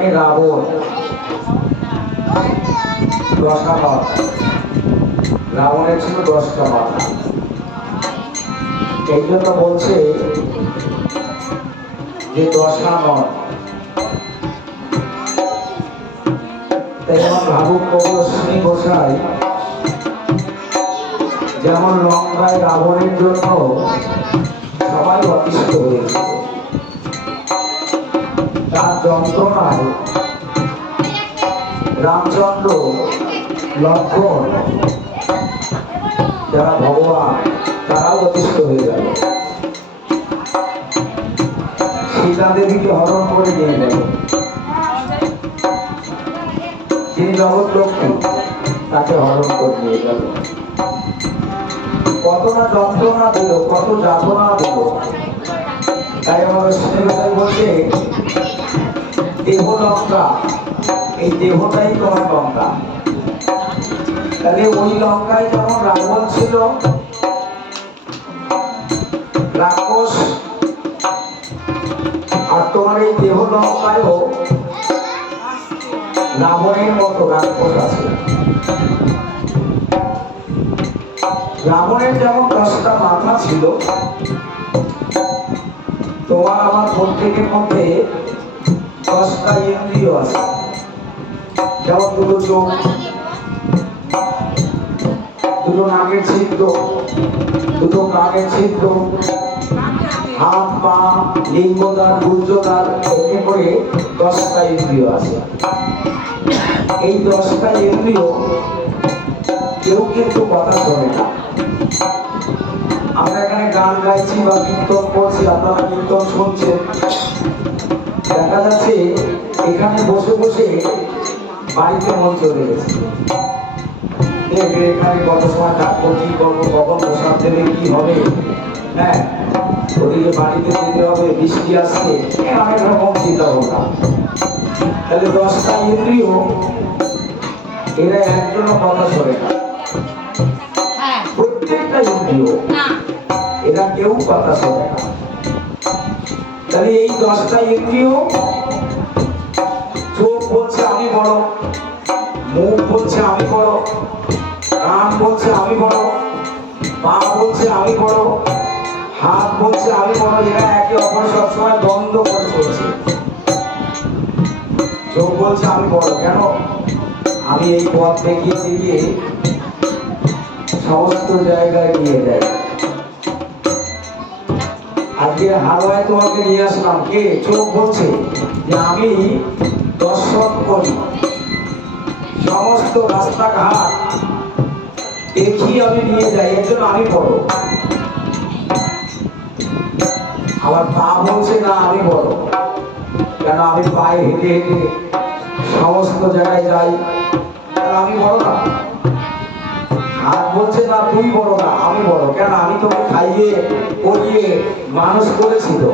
এখানে রাবণ দশা মাথা, রাবণের ছিল 10টা মাথা। এই জন্য বলছে যে দশা নয়। তাই যেমন ভাবুক কবি অশ্বিনী গোসাই যেমন লঙ্কায় রাবণের জন্য সবাই অতিষ্ঠ হয়েছিল, তার যন্ত্রণায় রামচন্দ্র লক্ষ্মণ যারা ভগবান তারাও অতিষ্ঠ হয়ে গেল, সীতা দেবীকে হরণ করে নিয়ে গেল। যিনি জগৎ লক্ষ্মী তাকে হরণ করে নিয়ে গেল। কত না যন্ত্রণা দিল, কত যাতনা দিল। তাই আমার শ্রীবাই বলছে দেহ লঙ্কা, এই দেহটাই তোমার লঙ্কা। তাহলে ওই লঙ্কায় যেমন রাবণ ছিল রাক্ষস, আর তোমার এই দেহ লঙ্কায়ও রাবণের মতো রাক্ষস আছে। রাবণের যেমন 10টা মাথা ছিল, তোমার আমার প্রত্যেকের মধ্যে 10টা ইন্দ্রিয় আছে। যেমন দুটো চোখ, দুটো নাকের ছিদ্র, দুটো কানের ছিদ্র, হাত পা লিঙ্গদ্বার গুর্জদ্বার, এমনি করে 10টা ইন্দ্রিয় আছে। এই 10টা ইন্দ্রিয় কেউ কিন্তু কথা শোনে না। আমরা এখানে গান গাইছি বা কীর্তন করছি, আপনারা কীর্তন শুনছেন, দেখা যাচ্ছে এখানে বসে বসে বাড়িতে মন চলে গেছে। এখানে কত সময় থাকবো, কি করবো, কখন প্রসাদ দেবে, কি হবে, হ্যাঁ ওদিকে বাড়িতে যেতে হবে, বৃষ্টি আসছে, অনেক রকম চিন্তা ভাবনা। তাহলে 10টা ইন্দ্রিয় এরা একজনও কথা শোনে না। প্রত্যেকটা ইন্দ্রিয় এরা কেউ কথা শোনে না। তাহলে এই 10টা ইন্দ্রিয়, চোখ বলছে আমি বড়, মুখ বলছে আমি বড়, কান বলছে আমি বড়, পা বলছে আমি বড়, হাত বলছে আমি বড়। এরা একে অপর সবসময় দ্বন্দ্ব করে চলছে। চোখ বলছে আমি বড়, কেন? আমি এই পথ দেখিয়ে দেখিয়ে সমস্ত জায়গায় নিয়ে যাই। আজকে হাওয়ায় তোমাকে নিয়ে আসলাম, কে? চোখ বলছে যে আমি দর্শন করি, সমস্ত রাস্তাঘাট দেখি আমি নিয়ে যাই, এর জন্য আমি বড়। আবার পা বলছে না আমি বড়, কেন? আমি পায়ে হেঁটে হেঁটে সমস্ত জায়গায় যাই, আমি বড় না। হাত বলছে না তুই বড় না, আমি বড়, কেন? আমি তোকে খাইয়ে পরিয়ে মানুষ করেছি। তো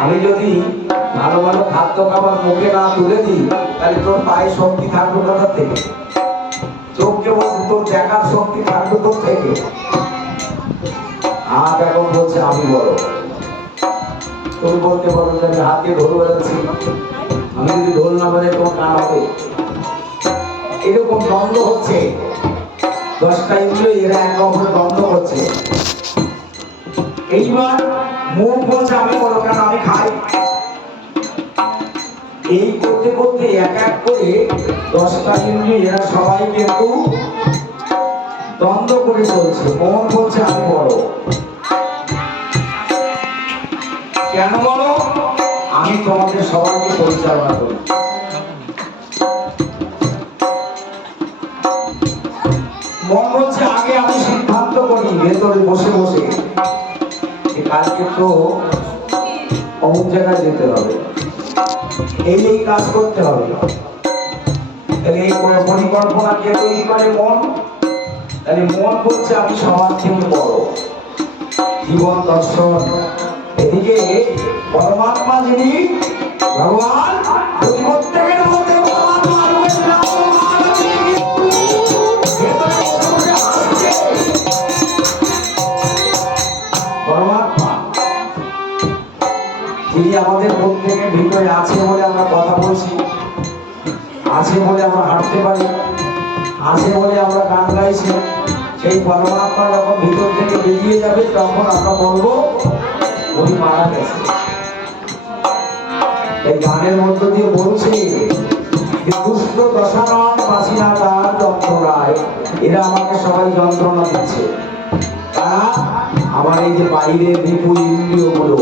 আমি যদি ভালো ভালো খাদ্য খাবার মুখে না তুলে দিই, তাহলে তোর পায়ে শক্তি থাকবে কোথা থেকে? চোখকে বলছে তোর দেখার শক্তি থাকবে তোর থেকে। হাত এখন বলছে আমি বড়। তুমি বলতে পারো যে আমি হাত দিয়ে ঢোল বাজাচ্ছি, আমি যদি ঢোল না বাজাই তোমার কান হবে। এরকম দ্বন্দ্ব হচ্ছে, 10টা ইন্দ্রিয় এরা এক অপরে দ্বন্দ্ব করছে। এইবার মুখ বলছে আমি বড়, কেন? আমি খাই। এই করতে করতে এক এক করে 10টা ইন্দ্রিয় এরা সবাই কিন্তু দ্বন্দ্ব করে চলছে। মন বলছে আমি বড়, কেন বলো? আমি তোমাদের সবাইকে পরিচালনা করি। মন বলছে আগে আমি সিদ্ধান্ত করি ভেতরে বসে বসে, কালকে তো অমুক জায়গায় যেতে হবে, এই কাজ করতে হবে। তাহলে এই পরিকল্পনা কে তৈরি করে? মন। তাহলে মন বলছে আমি সবার থেকে বড়, জীবন দর্শন। এদিকে পরমাত্মা যিনি ভগবান, প্রত্যেকের মধ্যে পরমাত্মা তিনি আমাদের প্রত্যেকের ভিতরে আছে বলে আমরা কথা বলছি, আছে বলে আমরা হাঁটতে পারি, আছে বলে আমরা গান গাইছি। সেই পরমাত্মা যখন ভিতর থেকে বেরিয়ে যাবে তখন আমরা বলবো উনি মারা গেছে। এই গানের মধ্য দিয়ে বলছে দুষ্ট দশানন বাসিনা তার যন্ত্রণায়, এরা আমাকে সবাই যন্ত্রণা দিচ্ছে। তারা আমার এই যে বাইরের বিপুল ইন্দ্রিয় গুলো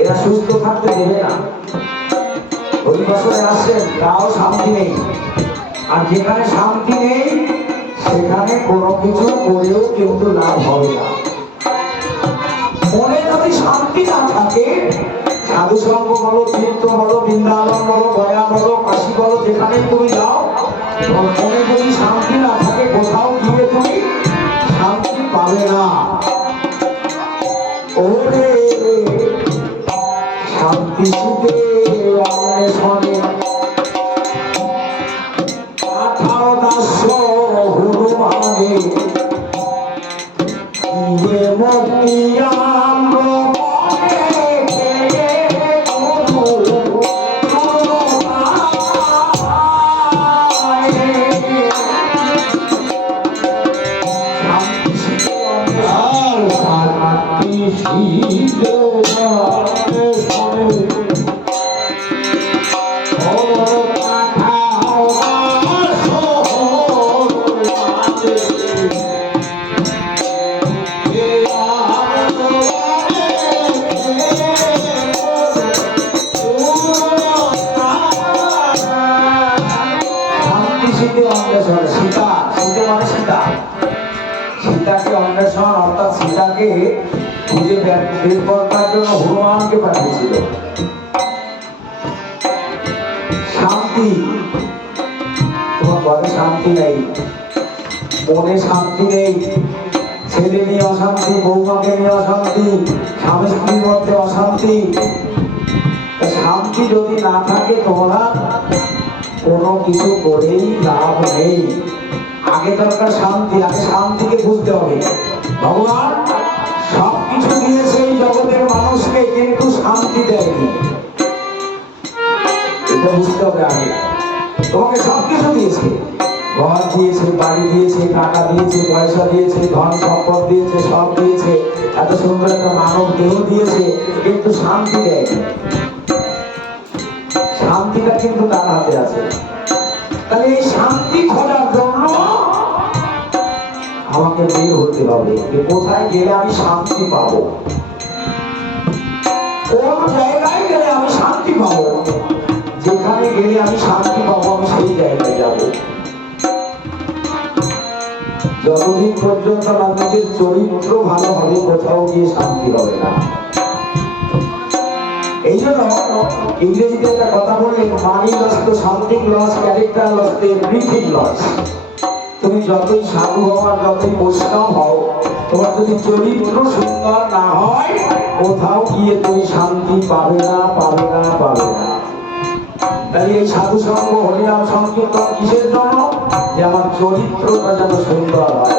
এরা সুস্থ থাকতে দেবে না। ওই বছরে আসছেন তাও শান্তি নেই, আর যেখানে শান্তি নেই সেখানে কোনো কিছু করেও কিন্তু লাভ হবে না। মনে যদি শান্তি না থাকে, সাধু সঙ্গ বলো, তীর্থ বলো, বৃন্দাবন বলো, গয়া বলো, কাশী বলো, যেখানেই তুমি যাও, মনে যদি শান্তি না থাকে কোথাও গিয়ে তুমি শান্তি পাবে না। ওরে শান্তি সুখে অন্বেষণে পাঠাও দাস হনুমানে, ইয়ে মতিয়াম সীতাকে অন্বেষণ অর্থাৎ সীতাকে খুঁজে বের করার জন্য হনুমানকে পাঠিয়েছিল। শান্তি, তোমার ঘরে শান্তি নেই, মনে শান্তি নেই, ছেলে নিয়ে অশান্তি, বৌমাকে নিয়ে অশান্তি, স্বামী স্ত্রীর মধ্যে অশান্তি। শান্তি যদি না থাকে তোমরা কোনো কিছু করেই লাভ নেই। আগে দরকার শান্তি, আগে শান্তিকে বুঝতে হবে। ভগবান সব কিছু দিয়েছে এই জগতের মানুষকে, কিন্তু শান্তি দেয়নি, এটা বুঝতে হবে। আগে তোমাকে সব কিছু দিয়েছে, ঘর দিয়েছে, বাড়ি দিয়েছে, টাকা দিয়েছে, পয়সা দিয়েছে, ধন সম্পদ দিয়েছে, সব দিয়েছে, এত সুন্দর একটা মানব দেহ দিয়েছে, কিন্তু শান্তি দেয়নি। শান্তিটা কিন্তু তার হাতে আছে। তাহলে এই শান্তি খোঁজার জন্য আমাকে বের হতে হবে যে কোথায় গেলে আমি শান্তি পাবো, কোন জায়গায় গেলে আমি শান্তি পাবো। যেখানে গেলে আমি শান্তি পাবো আমি সেই জায়গায় যাব। যতদিন পর্যন্ত আমাদের চরিত্র ভালো হবে কোথাও গিয়ে শান্তি হবে না। এই জন্য ইংরেজিতে একটা কথা বললে, মানি লস তো সামথিং লস, ক্যারেক্টার লস তো এভরিথিং লস। তুমি যতই সাধু হও আর যতই বৈষ্ণব হও, তোমার যদি চরিত্র সুন্দর না হয় কোথাও গিয়ে তুমি শান্তি পাবে না, পাবে না, পাবে না। তাই এই সাধু সঙ্গ হরিনাম সংকীর্তন কিসের জন্য? যে আমার চরিত্রটা যেন সুন্দর হয়,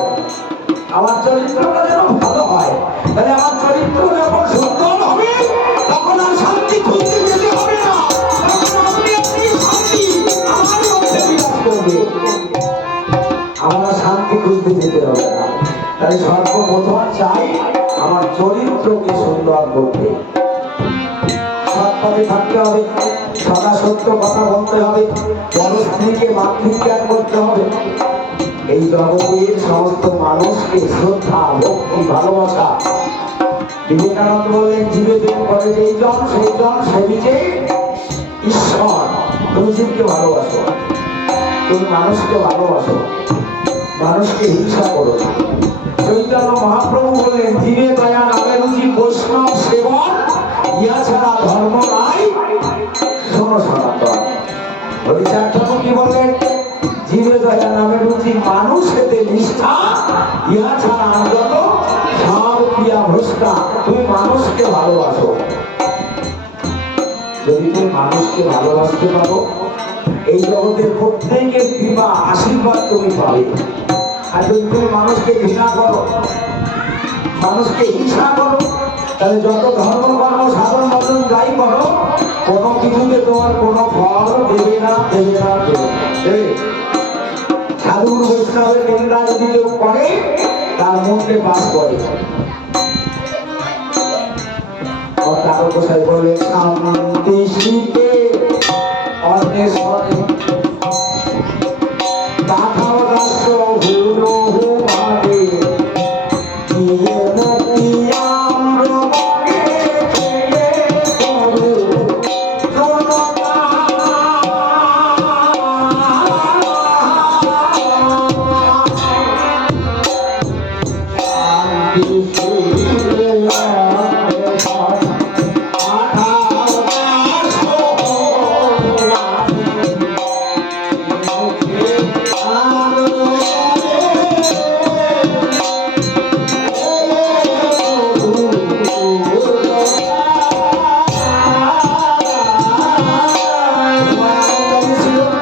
আমার চরিত্রটা যেন ভালো হয়। তাহলে আমার চরিত্র যখন সুন্দর হবে তখন আর শান্তি খুঁজতে যেতে হবে না, তখন আপনি শান্তি আমার মধ্যে বিরাজ করবে, আমার শান্তি খুঁজতে যেতে হবে না। তাই সর্বপ্রথম চাই আমার চরিত্রকে সুন্দর করতে, সৎপথে থাকতে হবে, সদা সত্য কথা বলতে হবে, বড় স্ত্রীকে মাতৃত্যাগ করতে হবে, এই জগতের সমস্ত মানুষকে শ্রদ্ধা, ভক্তি, ভালোবাসা। বিবেকানন্দ বললেন, জীবে প্রেম করে যেই জন সেই জন সেবিছে ঈশ্বর। তুমি জীবকে ভালোবাসো, তুমি মানুষকে ভালোবাসো, মানুষকে হিংসা করো না। চৈতন্য মহাপ্রভু বললেন, জীবে দয়া নামে রুচি বৈষ্ণব সেবন, ইয়া ছাড়া ধর্ম নাই শোনো সনাতন। হরিচাঁদ ঠাকুর কি বললেন? জীবে দয়া নামে রুচি মানুষ এতে নিষ্ঠা, ইহা ছাড়া আগত সব ক্রিয়া ভ্রষ্টা। তুমি মানুষকে ভালোবাসো, যদি তুমি মানুষকে ভালোবাসতে পারো এই জগতের প্রত্যেকের কৃপা আশীর্বাদ তুমি পাবে। আর যদি তুমি মানুষকে ঘৃণা করো, মানুষকে হিংসা করো, তাহলে যত ধর্ম কর্ম সাধন ভজন যাই করো, কোনো কিছুতে তোমার কোনো ফল দেবে না, দেবে না, দেবে না। সাধু বৈষ্ণবের নিন্দা যদি কেউ করে, তার মধ্যে বাস করে। তারক গোসাই বলে শান্তি শীতে অন্বেষণে পাঠাও রাষ্ট্র হুরু হুমারে দিয়ে মুক্তি আম্রমণে খেয়ে করু জনতা। শান্তি শীতে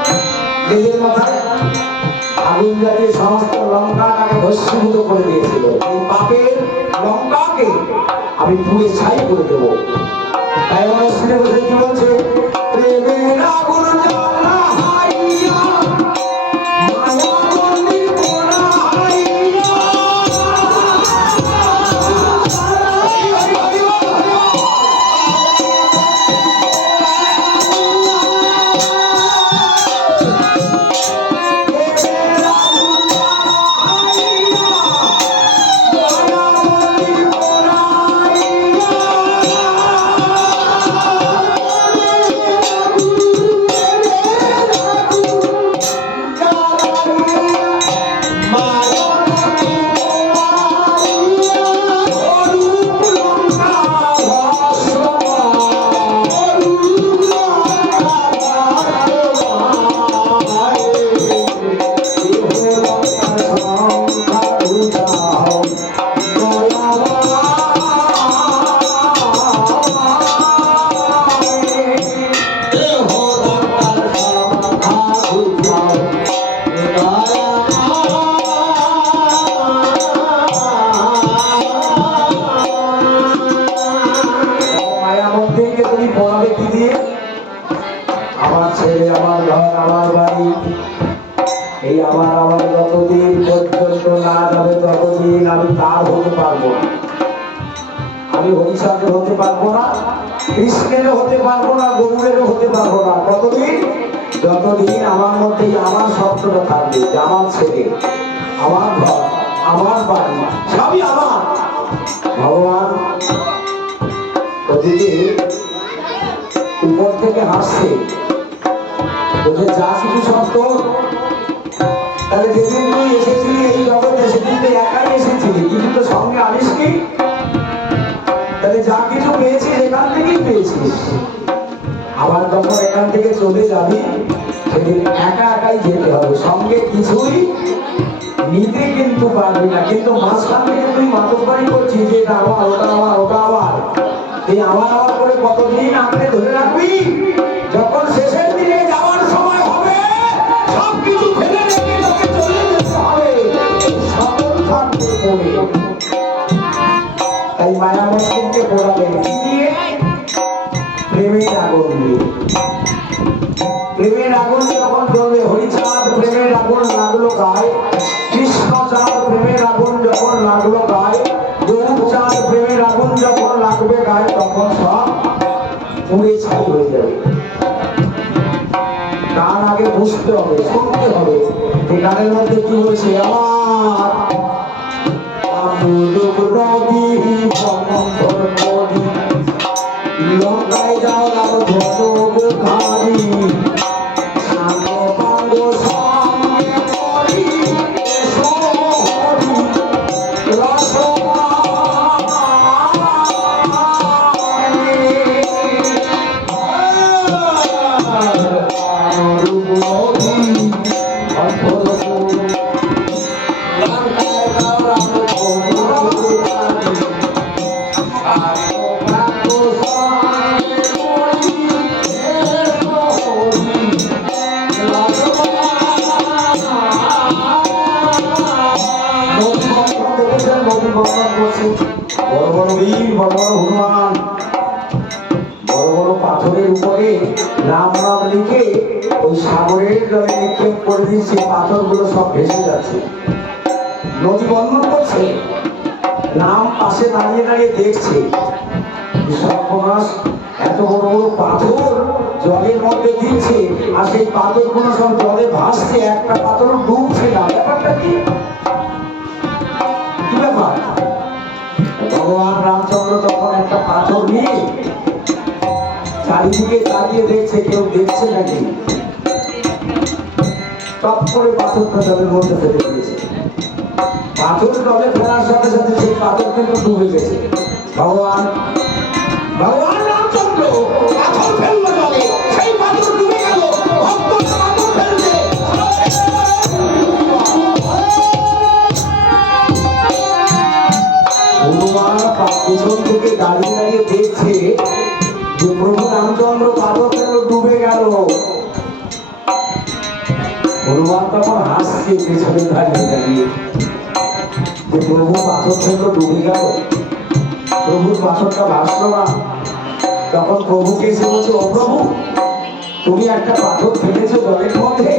আগুন জ্বালিয়ে সমস্ত লঙ্কাটাকে ভস্মীভূত করে দিয়েছিল। এই পাপের লঙ্কাকে আমি পুড়ে ছাই করে দেবো। তাই আমার শুনে বসে কি বলছে, প্রেমের আগুন জ্বালা হাইয়া মায়া মন্দির পোড়া হাইয়া। আমার ছেলে, আমার ঘর, আমার বাড়ি, এই আমার যতদিন পর্যন্ত না যাবে ততদিন আমি তার হতে পারবো না। আমি হরিচাঁদের হতে পারবো না, কৃষ্ণের হতে পারবো না, গৌরেরও হতে পারবো না। কতদিন? যতদিন আমার মধ্যে আমার শব্দটা থাকবে যে আমার ছেলে, আমার ঘর, আমার বাড়ি, সবই আমার। ভগবান ওদিকে উপর থেকে হাসছে, বলছে যা কিছু সব তোর। তাহলে যেদিন তুই এসেছিলি এই জগতে, সেদিন তুই একাই এসেছিলি, কিন্তু তো সঙ্গে আনিস কি? তাহলে যা কিছু পেয়েছিস এখান থেকেই পেয়েছিস। আবার যখন এখান থেকে চলে যাবি, সেদিন একা একাই যেতে হবে, সঙ্গে কিছুই নিতে কিন্তু পারবি না। কিন্তু মাঝখান থেকে তুই মাতব্বরি করছিস যে এটা আমার, ওটা আমার, ওটা আমার। এই আমার করে কতদিন আপনি ধরে রাখবি? যখন শেষের দিনে যাওয়ার সময় হবে, সব কিছু ফেলে রেখে তোকে চলে যেতে হবে, সকল থাকবে পড়ে। তাই মায়া মন্দিরকে পোড়াবে কি দিয়ে? প্রেমের আগুন দিয়ে। প্রেমের আগুন যখন জ্বলবে, হরিচাঁদ প্রেমের আগুন লাগলো গায়ে, কৃষ্ণচাঁদ প্রেমের আগুন যখন লাগলো গায়ে, গৌরচাঁদ প্রেমের আগুন যখন লাগবে গায়ে, তখন সব পুড়ে ছাই হয়ে যাবে। গান আগে বুঝতে হবে, শুনতে হবে এই গানের মধ্যে কি হয়েছে। লঙ্কায় যাও ধারী বড় বড় বীর, বড় বড় হনুমান, বড় বড় পাথরের উপরে রাম নাম লিখে ওই সাগরের জলে নিক্ষেপ করে দিচ্ছে, পাথরগুলো সব ভেসে যাচ্ছে, নদী বন্ধন করছে। রাম পাশে দাঁড়িয়ে দাঁড়িয়ে দেখছে, সর্বনাশ, এত বড় বড় পাথর জলের মধ্যে দিচ্ছে, আর সেই পাথরগুলো সব জলে ভাসছে, একটা পাথরও ডুবছে না। ব্যাপারটা কি? কি ব্যাপার? ভগবান রামচন্দ্র তখন একটা পাথর নিয়ে চারিদিকে তাকিয়ে দেখছে, কেউ দেখছে নাকি, টপ করে পাথরটা জলের মধ্যে ফেলে দিয়েছে। পাথর জলে ফেলার সাথে সাথে সেই পাথর কিন্তু ডুবে গেছে। ভগবান ভগবান রামচন্দ্র পাথর ফেললো জলে, সেই পাথর ডুবে গেল। ভক্ত পাথর ফেলছে, হনুমান পিছন থেকে দাঁড়িয়ে দাঁড়িয়ে দেখছে যে প্রভু রামচন্দ্র পাথর ফেললো, ডুবে গেল। হনুমান তখন হাসছে পেছনে দাঁড়িয়ে দাঁড়িয়ে যে প্রভু পাথর ফেললো, ডুবে গেল, প্রভুর পাথরটা ভাসলো না। তখন প্রভুকে এসে বলছে, ও প্রভু, তুমি একটা পাথর ফেলেছো জলের মধ্যে?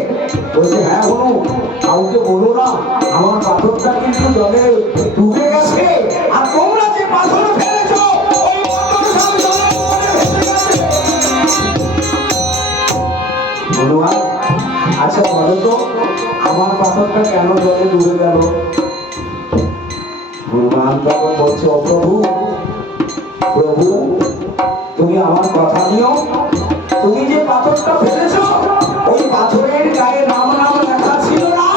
বলছে, হ্যাঁ হনু, কাউকে বলো না, আমার পাথরটা কিন্তু জলে ডুবে গেছে, আর তোমরা যে পাথর ফেলেছো ওই পাথর সব জলের মধ্যে ভেসে গেছে। হনুমান, আচ্ছা বলো তো, আমার পাথরটা কেন জলে ডুবে গেল? হনুমান তখন বলছে, ও প্রভু, প্রভু তুমি আমার কথা নিও, তুমি যে পাথরটা ফেলেছ ওই পাথরের গায়ে নাম নাম লেখা ছিল না,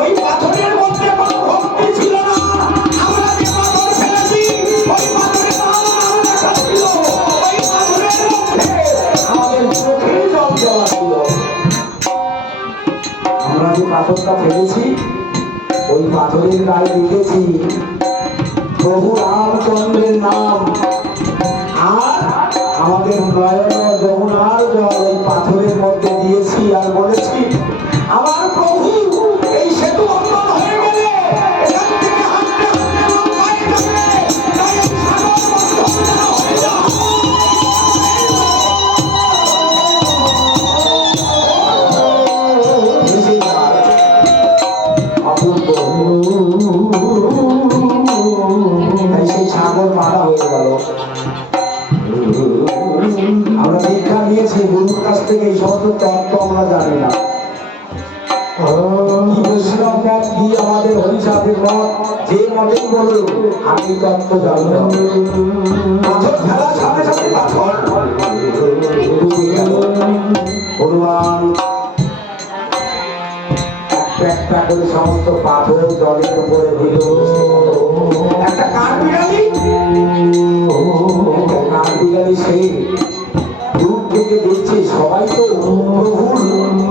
ওই পাথরের মধ্যে কোনো ভক্তি ছিল না। আমরা যে পাথর ফেলেছি ওই পাথরের নাম নাম লেখা ছিল, ওই পাথরের মধ্যে আমাদের চোখের জল দেওয়া ছিল। আমরা যে পাথরটা ফেলেছি ওই পাথরের গায়ে লিখেছি প্রভু রামচন্দ্রের নাম, আর আমাদের নয়ন যমুনার জল ওই পাথরের মধ্যে দিয়েছি, আর বলেছি আমার প্রভু এই সেতু বন্ধন হয়ে গেলে এখান থেকে হাঁটতে হাঁটতে লোক পায়ে যাবে, তাই এই সাগর বন্ধন যেন হয়ে যায়। তাই সেই সাগর মারা হয়ে গেল। আমরা দীক্ষা নিয়েছি গুরুর কাছ থেকে, এই সমস্ত তত্ত্ব আমরা জানি না। কি বৈষ্ণব মত, কি আমাদের হরিচাঁদের মত, যে মতেই বলুন, আমি তত্ত্ব জানি না। পাথর ফেলার সাথে সাথে পাথর ডুবে গেল। হনুমান একটা করে সমস্ত পাথর জলের উপরে দিল। একটা কাঠবিড়ালি সেই দূর থেকে দেখছে সবাই তো প্রভুর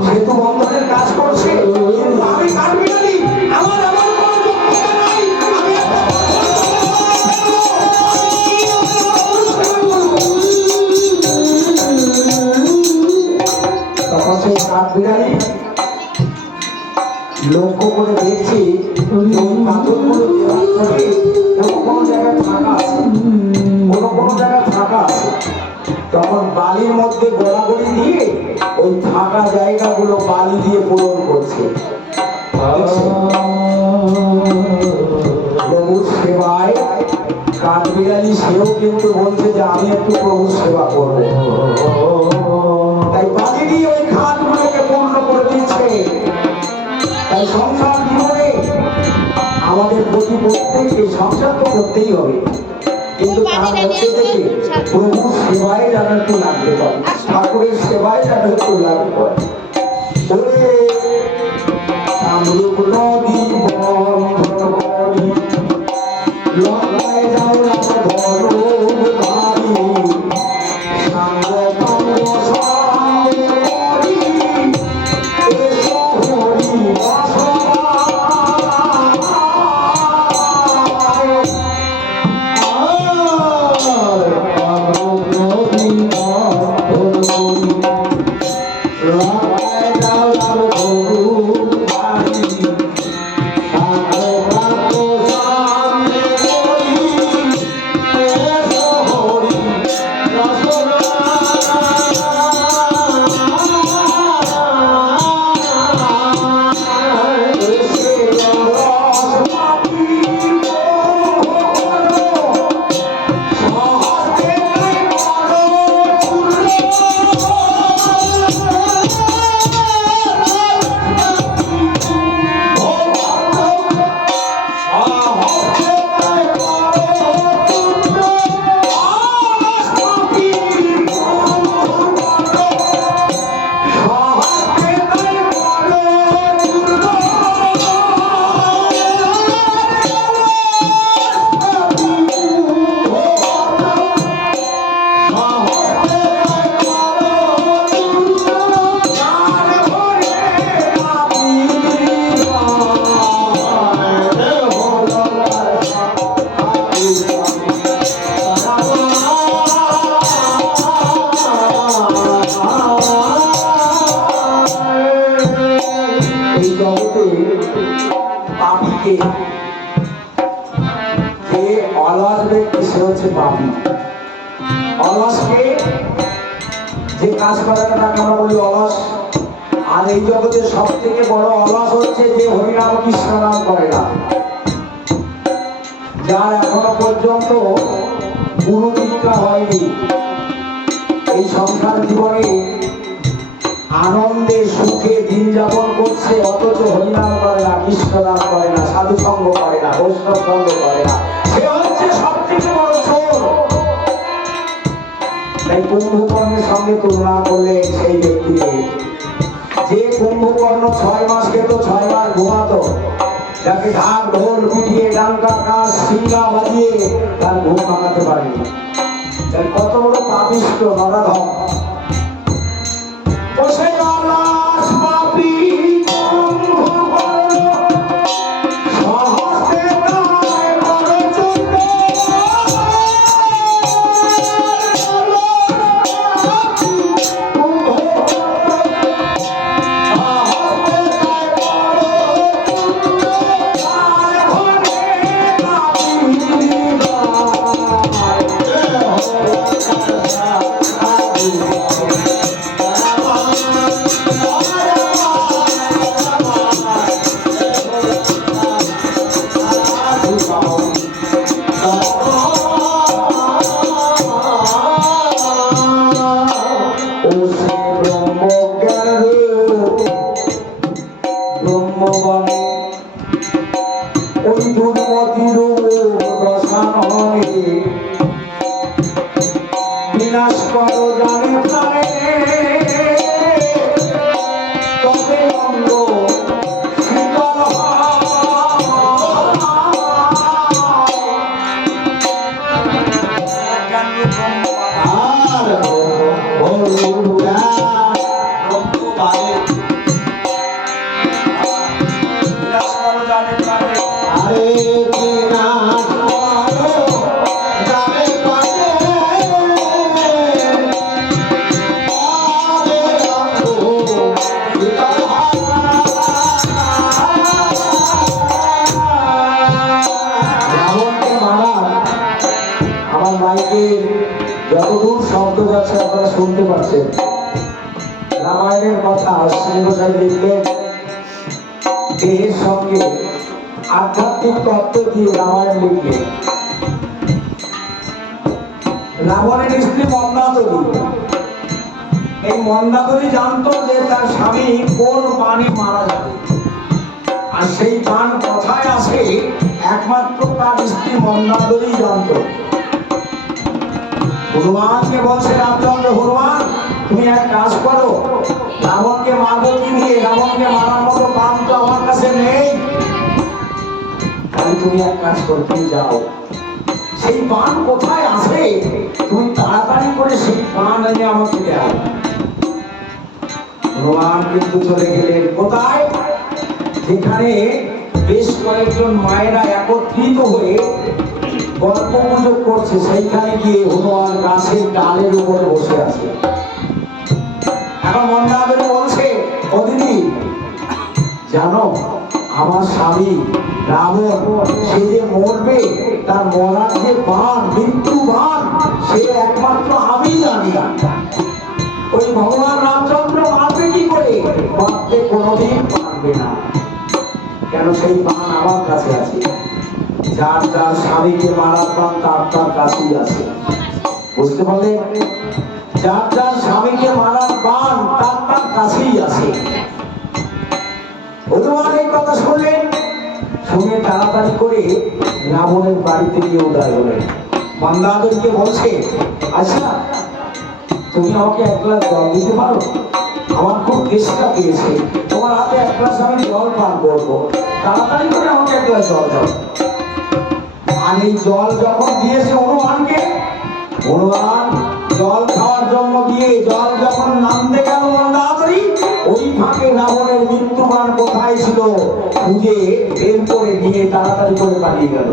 সেতু বন্ধনের কাজ করছে, কিন্তু আমি কাঠবিড়ালি, আমার এমন কোনো যোগ্যতা নাই, আমি একটা তখন সেই কাঠবিড়ালি লক্ষ্য করে দেখছি পাথরগুলো কোনো জায়গায় ফাঁকা আছে, কোনো জায়গায় ফাঁকা আছে। তখন বালির মধ্যে গোড়াগড়ি দিয়ে ওই ফাঁকা জায়গাগুলো বালি দিয়ে পূরণ করছে। প্রভুর সেবায় কাঠবিড়ালি সেও কিন্তু বলছে যে আমি একটু প্রভুর সেবা করবো, তাই বালি দিয়ে ওই খাতগুলোকে পূর্ণ করে দিচ্ছে। তাই সংসার জীবনে আমাদের প্রতি প্রত্যেককে সংসার তো করতেই হবে, কিন্তু তার মধ্যে থেকে প্রভুর সেবায় যেন একটু লাগতে পারে, ঠাকুরের সেবায় যেন একটু লাগতে পারে। আমরূপ নদী বন্ধন করি, লঙ্কায় যাও রাম ধরো ভারী, সাঙ্গ তঙ্গ সঙ্গে করি, এসো হরি পাপীকে, যে অলস ব্যক্তি সে হচ্ছে পাপী। অলসকে, যে কাজ করে না তাকে আমরা বলি অলস। আর এই জগতের সব থেকে বড় অলস হচ্ছে যে হরিনাম কৃষ্ণ নাম করে না, যার এখনো পর্যন্ত গুরু দীক্ষা হয়নি, এই সংসার জীবনে আনন্দে সুখে দিন যাপন করছে, অথচ হরিনাম করে না, কৃষ্ণ নাম করে না, সাধু সঙ্গ করে না, বৈষ্ণব সঙ্গ করে না, সে হচ্ছে সব থেকে বড় চোর। তাই কুম্ভকর্ণের সঙ্গে তুলনা করলে সেই ব্যক্তিকে, যে কুম্ভকর্ণ 6 মাস খেত, 6 মাস ঘুমাতো, যাকে ঢাক ঢোল পিটিয়ে ডাঙ্কা কাজ সিঙ্গা বাজিয়ে তার ঘুম ভাঙাতে পারেনি, তাই কত বড় পাপিষ্ঠ নরাধম। বসে অলস পাপী কুম্ভকর্ণ, সহস্তে তাই বড় চোর। ওই দুর্মতির রসায়নে বিনাশ করো জানে প্রাণে, তবে অঙ্গ শীতল যতদূর শব্দ যাচ্ছে আপনারা শুনতে পাচ্ছেন। রামায়ণের কথা শ্রীগোসাই লিখলেন, দেহের সঙ্গে আধ্যাত্মিক তত্ত্ব দিয়ে রামায়ণ লিখলেন। রাবণের স্ত্রী মন্দাদরী, এই মন্দাদরী জানতো যে তার স্বামী কোন বাণে মারা যাবে, আর সেই বাণ কথায় আসে একমাত্র তার স্ত্রী মন্দাদরী জানতো। হনুমানকে বলছে রামচন্দ্র, হনুমান তুমি এক কাজ করো, রাবণকে মারবো কি দিয়ে, রাবণকে মারার মতো বাণ তো আমার কাছে নেই, তাহলে তুমি এক কাজ করো, তুমি যাও, সেই বাণ কোথায় আছে তুমি তাড়াতাড়ি করে সেই বাণ এনে আমাকে দাও। হনুমান কিন্তু চলে গেলেন কোথায়, যেখানে বেশ কয়েকজন মায়েরা একত্রিত হয়ে গল্প গুজব করছে, সেইখানে গিয়ে হনুমান গাছের ডালের উপরে বসে আছে। এখন মন্দাদরী বলছে, ও দিদি জানো আমার স্বামী রাবণ সে যে মরবে, তার মরার যে বাণ, মৃত্যু বাণ, সে একমাত্র আমি জানি। ওই ভগবান রামচন্দ্র মারবে কি করে, মারতে কোনোদিন পারবে না, কেন সেই বাণ আমার কাছে আছে। যার যার স্বামীকে মারার বাণ তার তার কাছেই আছে, বুঝতে পারলে? যার যার স্বামীকে মারার বাণ তার তার কাছেই আছে। হনুমান এই কথা শুনলেন, শুনে তাড়াতাড়ি করে রাবণের বাড়িতে গিয়ে উদয় হলেন। মন্দাদরীকে বলছে, আচ্ছা তুমি আমাকে এক গ্লাস জল দিতে পারো, আমার খুব তেষ্টা পেয়েছে, তোমার হাতে এক গ্লাস আমি জল পান করবো, তাড়াতাড়ি করে আমাকে এক গ্লাস জল দাও। আর এই জল যখন দিয়েছে হনুমানকে, হনুমান জল খাওয়ার জন্য গিয়ে জল যখন নামতে গেল মন্দাদরী, ওই ফাঁকে রাবণের মৃত্যুবাণ কোথায় ছিল খুঁজে বের করে নিয়ে তাড়াতাড়ি করে পালিয়ে গেল।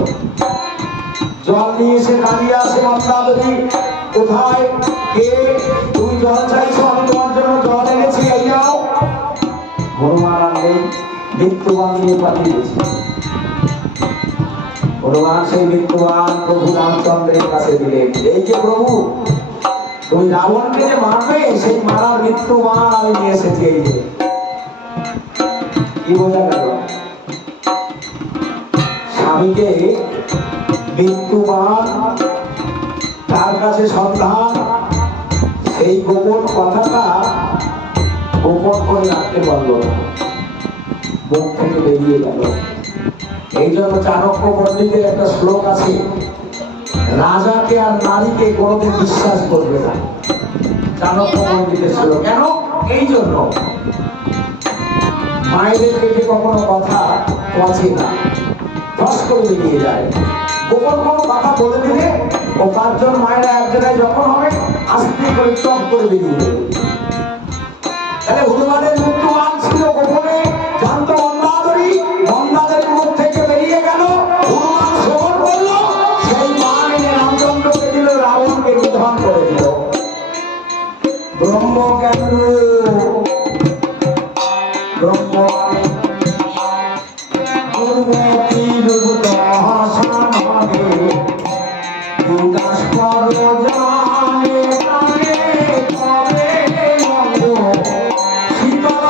জল নিয়ে এসে দাঁড়িয়ে আসে মন্দাদরী, কোথায় কে, তুমি জল চাইছো, আমি তোমার জন্য জল এনেছি, এই নাও। হনুমান আর নেই, মৃত্যুবান নিয়ে পাঠিয়েছে। ভগবান সেই মৃত্যুবান প্রভু রামচন্দ্রের কাছে দিলেন, এই যে প্রভু তুমি রাবণকে যে মারবে সেই মারার মৃত্যুবান আমি নিয়ে এসেছি। এই যে কি বোঝা গেল? স্বামীকে মৃত্যুবান তার কাছে সন্ধান, সেই গোপন কথাটা গোপন করে রাখতে পারল না, মুখ থেকে বেরিয়ে গেল। এই জন্য চাণক্য পণ্ডিতের একটা শ্লোক আছে, রাজাকে আর নারীকে কোনোদিন বিশ্বাস করবে না। চাণক্য পণ্ডিতের শ্লোক কেন? এই জন্য মায়েদের পেটে কখনো কথা পচে না, ফস করে বেরিয়ে যায়। গোপন কোনো কথা বলে দিলে ও পাঁচজন মায়েরা এক জায়গায় যখন হবে আস্তে করে চপ করে বেরিয়ে যাবে। তাহলে হনুমানের মৃত্যুবান ছিল গোপনে, জানত মন্দাদরী, মন্দাদরীর মুখ থেকে বেরিয়ে গেল। হনুমান শ্রবণ করল, সেই বাণ এনে রামচন্দ্রকে দিল, রাবণকে নিধন করে দিল। ব্রহ্ম জ্ঞান ব্রহ্ম বিকাশ করো জানে জানে তবে অঙ্গ শীতল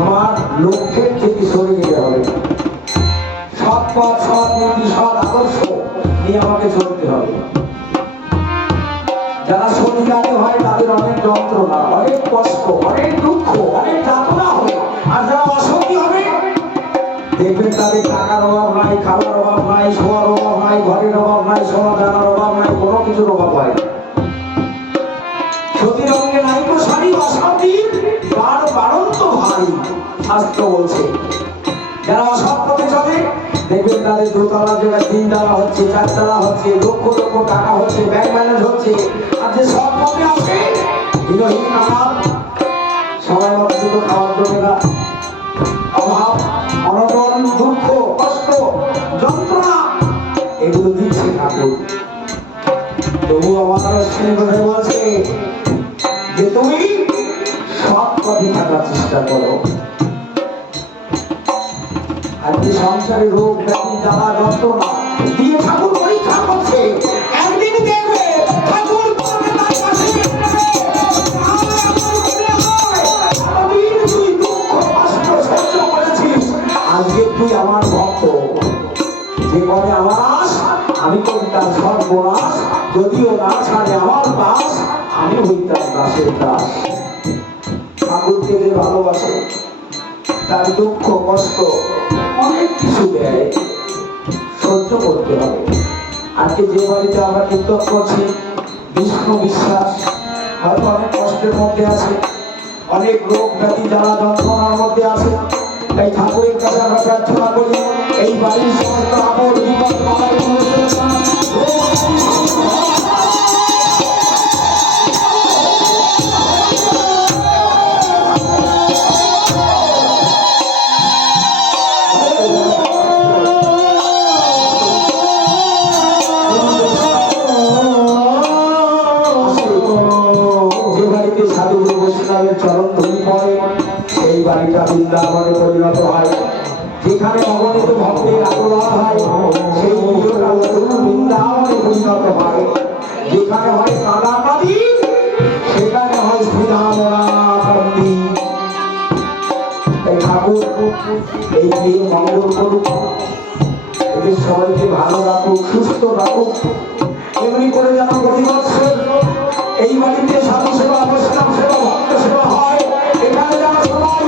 আমার লক্ষ্যের থেকে সরে যেতে হবে। সৎ পথ, সৎ নীতি, সৎ আদর্শ নিয়ে আমাকে চলতে হবে। যারা সত্যিকারে হয় তাদের অনেক যন্ত্রণা, অনেক কষ্ট, অনেক দুঃখ, অনেক যাতনা হবে। আর যারা অসত্যি হবে দেখবেন তাদের টাকার অভাব নাই, খাবার অভাব নাই, শোয়ার অভাব নাই, ঘরের অভাব নাই, সোনা দানার অভাব নাই, কোনো কিছুর অভাব হয় না। সতী রঙে নাইকো শাড়ি অশান্তি বাড়ন্ত ভারী, শাস্ত্র বলছে। যারা অসৎ পথে চলে দেখবেন তাদের দোতলা জায়গায় 3 তলা হচ্ছে, 4 তলা হচ্ছে, লক্ষ লক্ষ টাকা হচ্ছে, ব্যাংক ব্যালেন্স হচ্ছে। আর যে সৎ পথে আছে বিরোহী নামাজ, সবাই মতো দুটো খাওয়ার জন্য না, অভাব, অনটন, দুঃখ, কষ্ট, যন্ত্রণা এগুলো দিচ্ছে ঠাকুর। তবু আমার শ্রী বলছে যে তুমি সৎ পথে থাকার চেষ্টা করো। আজকে সংসারে রোগ ব্যাধি জ্বালা যন্ত্রণা দিয়ে ঠাকুর পরীক্ষা করছে। একদিন দেখবে ঠাকুর তার কাছে তুই দুঃখ কষ্ট সহ্য করেছিস, আজকে তুই আমার ভক্ত, যে করে আমার আশ আমি করি তার সর্বনাশ, যদিও না ছাড়ে আমার দাস আমি হই তার দাসের দাস। ঠাকুরকে যে ভালোবাসে তার দুঃখ কষ্ট অনেক কিছু দেয়, সহ্য করতে হবে। আজকে যে বাড়িতে আমরা কীর্তন করছি বিষ্ণু বিশ্বাস হয়তো অনেক কষ্টের মধ্যে আছে, অনেক রোগ ব্যাধি জ্বালা যন্ত্রণার মধ্যে বিপদে আছে। তাই ঠাকুরের কাছে আমরা প্রার্থনা করি এই বাড়ির সমস্ত আপদ বিপদ বাড়াই চরণ ধরি পড়ে সেই বাড়িটা বৃন্দাবনে পরিণত হয়। যেখানে অগণিত ভক্তের আগ্রহ হয় সেই বৃন্দাবনে পরিণত হয়। যেখানে হয় কাদাকাদি সেখানে হয় শ্রীরামী। ঠাকুর এই দিয়ে মঙ্গল করুক, এদের সবাইকে ভালো রাখুক, সুস্থ রাখুক। এমনি করে যেন প্রতি বছর এই বাড়িতে সাধু সেবা, বৈষ্ণব সেবা, ভক্ত সেবা হয়। এখানে যেন সবাই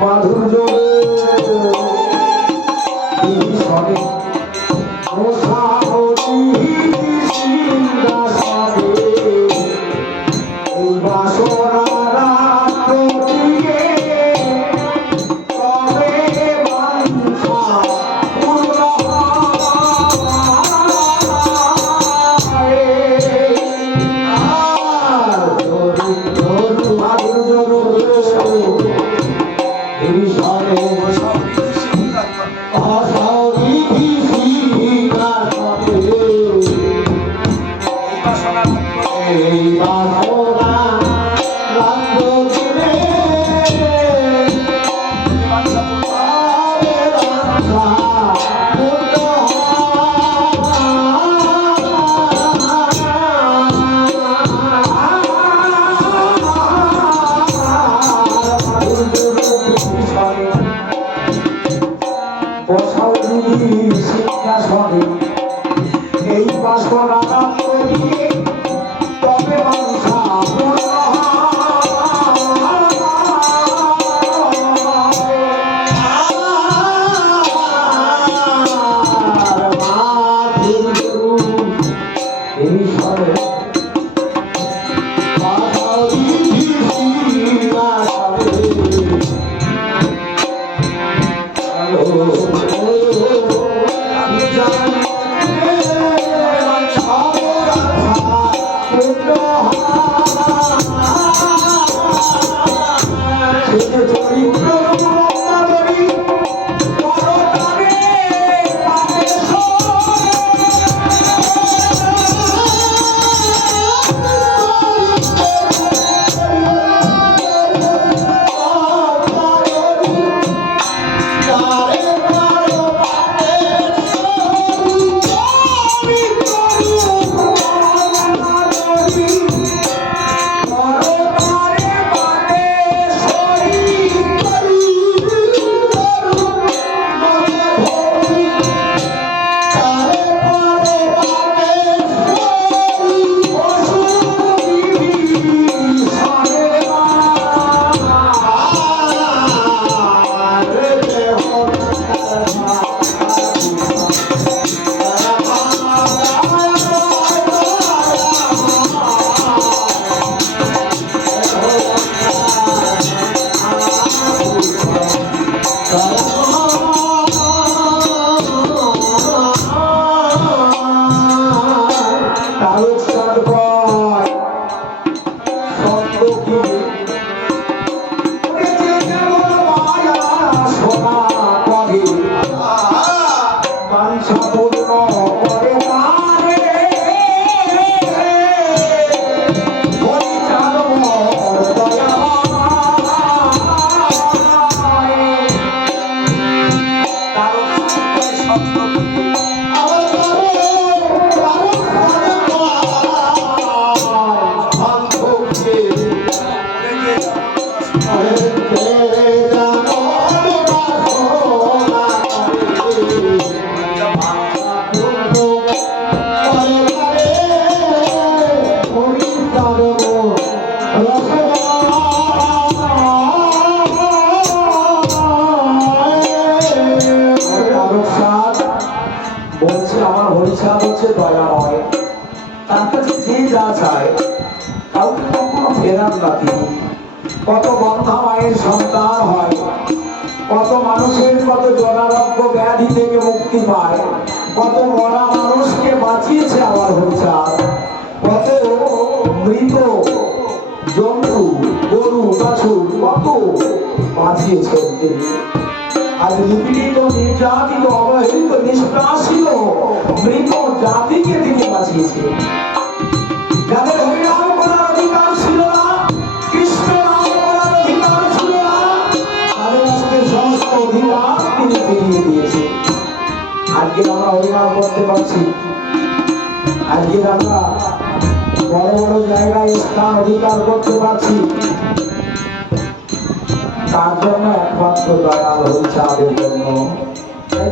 মাধুর্য এই বাসনা তবে হরিচাঁদ হচ্ছে দয়াময়, তার কাছে যে যা চায় কাউকে কখনো ফেরান না তিনি। কত বন্ধা মায়ের সন্তান হয়, কত মানুষের কত জনারোগ্য ব্যাধি থেকে মুক্তি পায়, কত মরা মানুষকে বাঁচিয়েছে আমার হরিচাঁদ, কত মৃত জন্তু গরু বাছুর কত বাঁচিয়েছেন তিনি। আর নিপীড়িত নির্যাতিত অবহেলিত নিষ্কাশিত মৃত জাতিকে তিনি বাঁচিয়েছেন। যাদের হরিনাম করার অধিকার ছিল না, কৃষ্ণ নাম করার অধিকার ছিল না, তাদের আজকে সমস্ত অধিকার তিনি ফিরিয়ে দিয়েছেন। আজকে আমরা হরিনাম করতে পারছি, আজকে আমরা বড় বড় জায়গায় স্থান অধিকার করতে পারছি, তার জন্য একমাত্র দয়াল হরিচাঁদের জন্য।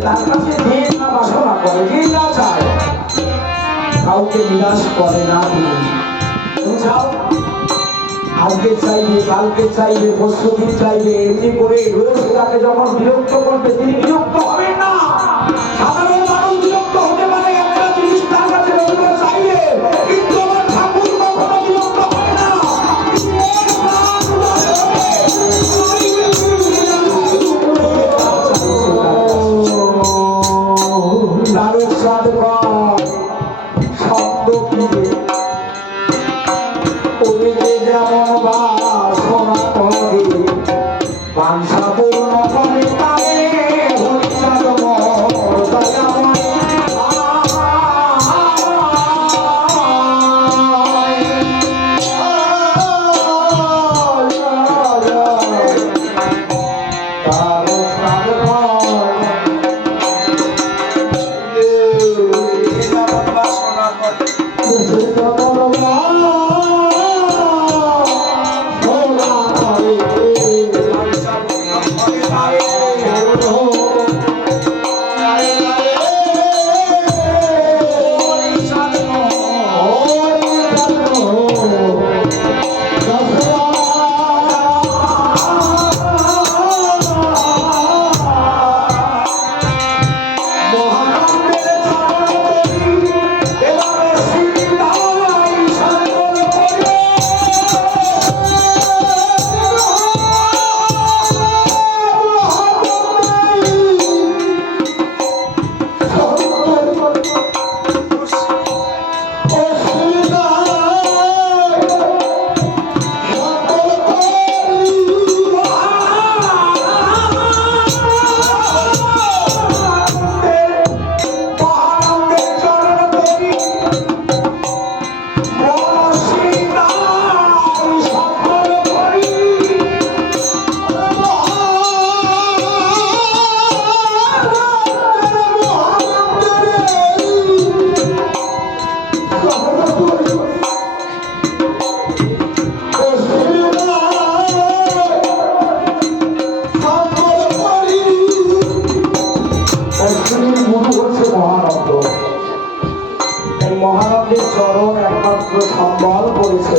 তার কাছে যে না বাসনা করে, যে না চায়, কাউকে নিরাশ করে না তিনি। তুমি চাও আজকে চাইবে, কালকে চাইবে, পরশুদিন চাইবে, এমনি করে রোজ তাকে যখন বিরক্ত করবে তিনি বিরক্ত হবেন না। সাধারণ মানুষ বিরক্ত হতে পারে, একটা জিনিস তার কাছে রোজগার চাইবে, কিন্তু আমার ঠাকুর কখনো বিরক্ত হয় না। নারদ সাধ শব্দ দিয়ে তুমি যে যেমন বাসনা করে বাঞ্ছা পূর্ণ করে তারে হরিচাঁদ মোর দয়াময়। মহানন্দের চরণ একমাত্র সম্বল করেছে।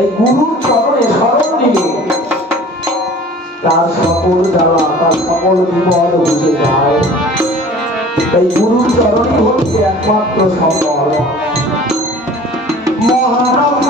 এই গুরুর চরণে শরণ নিলে তার সকল জ্বালা, তার সকল বিপদ বুঝে যায়। এই গুরুর চরণই হচ্ছে একমাত্র সম্বল। মহানন্দ